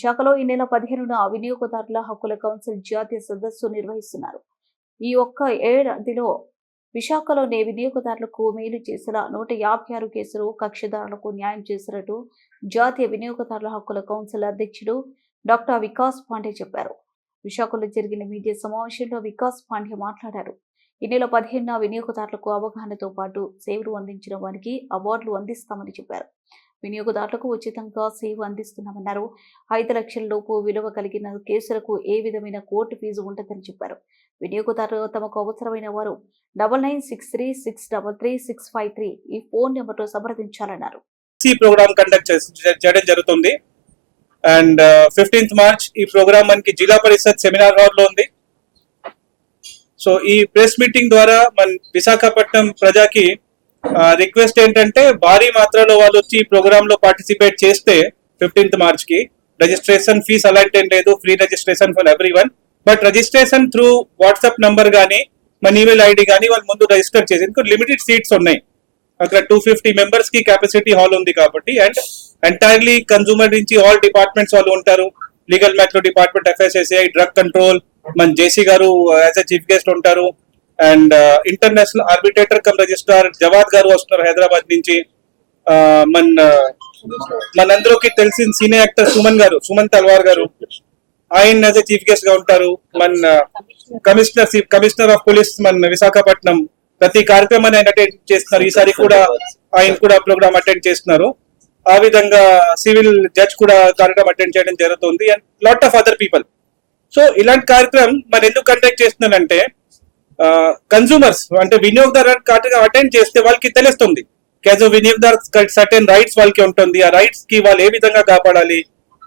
విశాఖలో ఈ నెల 15న వినియోగదారుల హక్కుల కౌన్సిల్ జాతీయ సదస్సు నిర్వహిస్తున్నారు. ఈ ఒక్క ఏడాదిలో విశాఖలోనే వినియోగదారులకు మేలు చేసేలా 156 కేసులు కక్షిదారులకు న్యాయం చేసినట్టు జాతీయ వినియోగదారుల హక్కుల కౌన్సిల్ అధ్యక్షుడు డాక్టర్ వికాస్ పాండే చెప్పారు. విశాఖలో జరిగిన మీడియా సమావేశంలో వికాస్ పాండే మాట్లాడారు. ఈ నెల 15న వినియోగదారులకు అవగాహనతో పాటు సేవలు అందించిన వారికి అవార్డులు అందిస్తామని చెప్పారు. వినియోగదారులకు ఉచితంగా సేవ అందిస్తున్నామన్నారు. 5 లక్షల లోపు విలువ కలిగిన కేసులకు ఏ విధమైన కోర్టు ఫీజు ఉండదని చెప్పారు. వినియోగదారులు తమకు అవసరమైన వారు 9963633653 ఈ ఫోన్ నెంబర్తో సంప్రదించాలన్నారు. ఈ ప్రోగ్రామ్ కండక్ట్ చేయడం జరుగుతుంది. అండ్ 15th మార్చ్ ఈ ప్రోగ్రామ్ మనకి జిల్లా పరిషత్ సెమినార్ హాల్ లో ఉంది. సో ఈ ప్రెస్ మీటింగ్ ద్వారా మన విశాఖపట్నం ప్రజకి రిక్వెస్ట్ ఏంటంటే భారీ మాత్రలో వాళ్ళు వచ్చి ఈ ప్రోగ్రామ్ లో పార్టిసిపేట్ చేస్తే 15th మార్చ్ కి రిజిస్ట్రేషన్ ఫీస్ అలాంటి ఏం లేదు, free registration for everyone. But registration through WhatsApp number కానీ మన ఈమెయిల్ ఐడి కానీ వాళ్ళు ముందు రిజిస్టర్ చేసి, ఇంకా లిమిటెడ్ సీట్స్ ఉన్నాయి అక్కడ. 250 మెంబర్స్ కి కెపాసిటీ హాల్ ఉంది కాబట్టి. అండ్ ఎంటైర్లీ కన్సూమర్ నుంచి ఆల్ డిపార్ట్మెంట్స్ వాళ్ళు ఉంటారు. Legal macro department, FSSAI, drug control, మన జేసీ గారు యాజ్ ఎ చీఫ్ గెస్ట్ ఉంటారు. And international arbitrator come registrar Javad గారు వస్తున్నారు హైదరాబాద్ నుంచి. మనందరికి తెలిసిన సీనియర్ యాక్టర్ సుమన్ తల్వార్ గారు, ఆయన యాజ్ ఎ చీఫ్ గెస్ట్ గా ఉంటారు. మన కమిషనర్ ఆఫ్ పోలీస్ మన విశాఖపట్నం ప్రతి కార్యక్రమాన్ని ఆయన అటెండ్ చేస్తున్నారు. ఈసారి కూడా ఆయన కూడా ప్రోగ్రామ్ అటెండ్ చేస్తున్నారు. ఆ విధంగా సివిల్ జడ్జ్ కూడా కార్యక్రమం అటెండ్ చేయడం జరుగుతుంది. And lot of other people. So ఇలాంటి కార్యక్రమం మనం ఎందుకు కండక్ట్ చేస్తున్నానంటే కన్సూమర్స్ అంటే వినియోగదారు అటెండ్ చేస్తే వాళ్ళకి తెలుస్తుంది. వినియోగదారు సర్టెన్ రైట్స్ వాళ్ళకి ఉంటుంది. ఆ రైట్స్ కి వాళ్ళు ఏ విధంగా కాపాడాలి,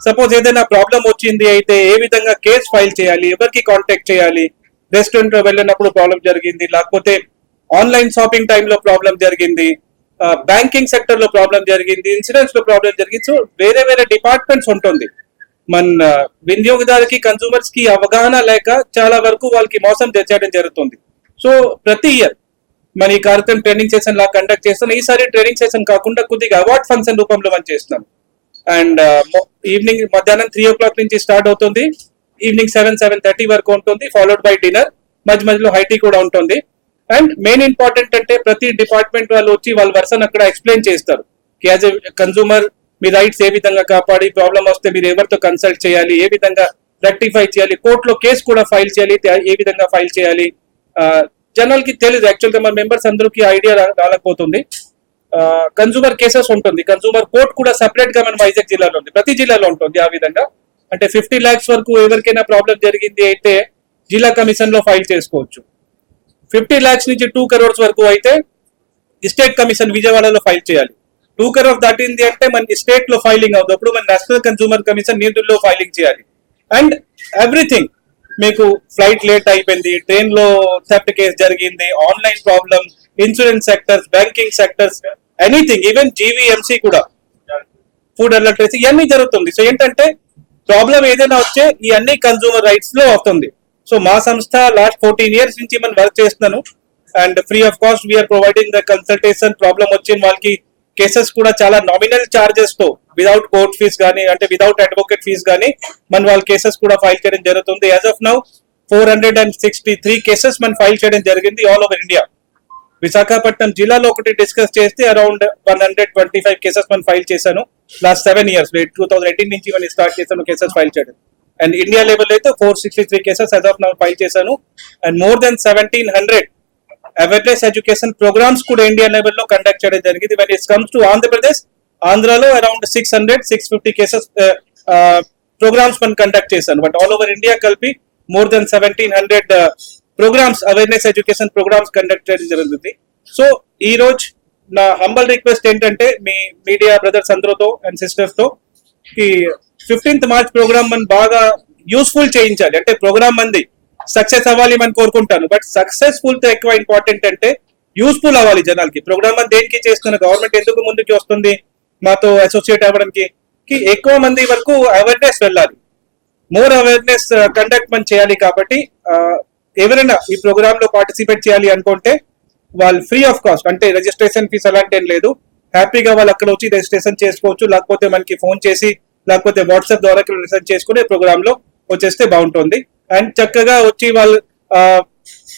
సపోజ్ ఏదైనా ప్రాబ్లం వచ్చింది అయితే ఏ విధంగా కేసు ఫైల్ చేయాలి, ఎవరికి కాంటాక్ట్ చేయాలి, రెస్టారెంట్ లో వెళ్ళినప్పుడు ప్రాబ్లం జరిగింది, లేకపోతే ఆన్లైన్ షాపింగ్ టైంలో ప్రాబ్లం జరిగింది, బ్యాంకింగ్ సెక్టర్ లో ప్రాబ్లం జరిగింది, ఇన్సూరెన్స్ లో ప్రాబ్లం జరిగింది. సో వేరే వేరే డిపార్ట్మెంట్స్ ఉంటుంది. మన వినియోగదారుకి కన్సూమర్స్ కి అవగాహన లేక చాలా వరకు వాళ్ళకి మోసం చేయడం జరుగుతుంది. సో ప్రతి ఇయర్ మన ఈ కార్యక్రమం ట్రైనింగ్ సెషన్ లా కండక్ట్ చేస్తున్నాం. ఈసారి ట్రైనింగ్ సెషన్ కాకుండా కొద్దిగా అవార్డ్ ఫంక్షన్ రూపంలో మనం చేస్తున్నాం. అండ్ ఈవినింగ్ మధ్యాహ్నం 3 o'clock నుంచి స్టార్ట్ అవుతుంది. ఈవినింగ్ 7-7:30 వరకు ఉంటుంది, ఫాలోడ్ బై డిన్నర్. మధ్య మధ్యలో హైటీ కూడా ఉంటుంది. అండ్ మెయిన్ ఇంపార్టెంట్ అంటే ప్రతి డిపార్ట్మెంట్ వాళ్ళు వచ్చి వాళ్ళ వర్షన్ అక్కడ ఎక్స్ప్లెయిన్ చేస్తారు. యాజ్ ఎ కన్సూమర్ మీ రైట్స్ ఏ విధంగా కాపాడి, ప్రాబ్లం వస్తే మీరు ఎవరితో కన్సల్ట్ చేయాలి, ఏ విధంగా రెక్టిఫై చేయాలి, కోర్టులో కేసు కూడా ఫైల్ చేయాలి, ఏ విధంగా ఫైల్ చేయాలి. జనరల్ కి తెలియదు. యాక్చువల్ గా మన మెంబర్స్ అందరికి ఐడియా రాలేకపోతుంది. కన్సూమర్ కేసెస్ ఉంటుంది, కన్సూమర్ కోర్ట్ కూడా సెపరేట్ గా మన వైజాగ్ జిల్లాలో ఉంది, ప్రతి జిల్లాలో ఉంటుంది. ఆ విధంగా అంటే 50 lakhs వరకు ఎవరికైనా ప్రాబ్లం జరిగింది అయితే జిల్లా కమిషన్ లో ఫైల్ చేసుకోవచ్చు. 50 lakhs నుంచి 2 crores వరకు అయితే స్టేట్ కమిషన్ విజయవాడలో ఫైల్ చేయాలి. 2 crores దాటింది అంటే మన స్టేట్ లో ఫైలింగ్ అవుతుంది. అప్పుడు మన నేషనల్ కన్సూమర్ కమిషన్ న్యూఢిల్లీలో ఫైలింగ్ చేయాలి. అండ్ ఎవ్రీథింగ్ మీకు ఫ్లైట్ లేట్ అయిపోయింది, ట్రైన్ లో థెఫ్ట్ కేసు జరిగింది, online problem, insurance sectors, banking sectors, anything, even GVMC కూడా, ఫుడ్ అలర్టరీ, ఇవన్నీ జరుగుతుంది. సో ఏంటంటే ప్రాబ్లం ఏదైనా వచ్చే ఈ అన్ని కన్సూమర్ రైట్స్ లో అవుతుంది. సో మా సంస్థ లాస్ట్ 14 years నుంచి మనం వర్క్ చేస్తున్నాను. And free of cost we are providing the consultation. Problem వచ్చిన వాళ్ళకి కేసెస్ కూడా చాలా నామినల్ చార్జెస్ తో, వితౌట్ కోర్ట్ ఫీజ్ కానీ, అంటే వితౌట్ అడ్వకేట్ ఫీజ్ కానీ మన వాళ్ళ కేసెస్ కూడా ఫైల్ చేయడం జరుగుతుంది. యాజ్ ఆఫ్ నౌ 463 కేసెస్ మనం ఫైల్ చేయడం జరిగింది ఆల్ ఓవర్ ఇండియా. విశాఖపట్నం జిల్లాలో ఒకటి డిస్కస్ చేస్తే అరౌండ్ 125 కేసెస్ మనం ఫైల్ చేశాను లాస్ట్ 7 years. 2018 నుంచి మనం స్టార్ట్ చేశాను కేసెస్ ఫైల్ చేయడం. అండ్ ఇండియా లెవెల్ అయితే 463 cases as of now file చేశాను. And more than 1700 awareness education programmes కూడా ఇండియా లెవెల్లో కండక్ట్ చేయడం జరిగింది. When it comes to Andhra Pradesh, ఆంధ్రాలో అరౌండ్ 600-650 కేసెస్ ప్రోగ్రామ్స్ మనం కండక్ట్ చేశాను. బట్ ఆల్ ఓవర్ ఇండియా కలిపి more than 1700 programmes, awareness education programmes conduct చేయడం జరుగుతుంది. సో ఈ రోజు నా హంబల్ రిక్వెస్ట్ ఏంటంటే మీ మీడియా బ్రదర్స్ అందరితో అండ్ సిస్టర్స్ తో ఈ 15th మార్చ్ ప్రోగ్రామ్ మనం బాగా యూస్ఫుల్ చేయించాలి. అంటే ప్రోగ్రామ్ మంది సక్సెస్ అవ్వాలి మనం కోరుకుంటాను, బట్ సక్సెస్ఫుల్ తో ఎక్కువ ఇంపార్టెంట్ అంటే యూస్ఫుల్ అవ్వాలి జనాలకి. ప్రోగ్రామ్ మనం దేనికి చేస్తున్న, గవర్నమెంట్ ఎందుకు ముందుకు వస్తుంది మాతో అసోసియేట్ అవ్వడానికి, ఎక్కువ మంది వరకు అవేర్నెస్ వెళ్ళాలి, మోర్ అవేర్నెస్ కండక్ట్ మనం చేయాలి. కాబట్టి ఎవరైనా ఈ ప్రోగ్రామ్ లో పార్టిసిపేట్ చేయాలి అనుకుంటే వాళ్ళు ఫ్రీ ఆఫ్ కాస్ట్, అంటే రిజిస్ట్రేషన్ ఫీస్ అలాంటి ఏం లేదు, హ్యాపీగా వాళ్ళు అక్కడ వచ్చి రిజిస్ట్రేషన్ చేసుకోవచ్చు. లేకపోతే మనకి ఫోన్ చేసి లేకపోతే వాట్సాప్ ద్వారా రిసర్చ్ చేసుకుని ప్రోగ్రామ్ లో వచ్చేస్తే బాగుంటుంది. అండ్ చక్కగా వచ్చి వాళ్ళు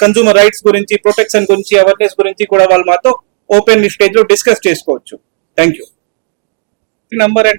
కన్సూమర్ రైట్స్ గురించి, ప్రొటెక్షన్ గురించి, అవేర్నెస్ గురించి కూడా వాళ్ళు మాతో ఓపెన్ స్టేజ్ లో డిస్కస్ చేసుకోవచ్చు. Thank you. Number and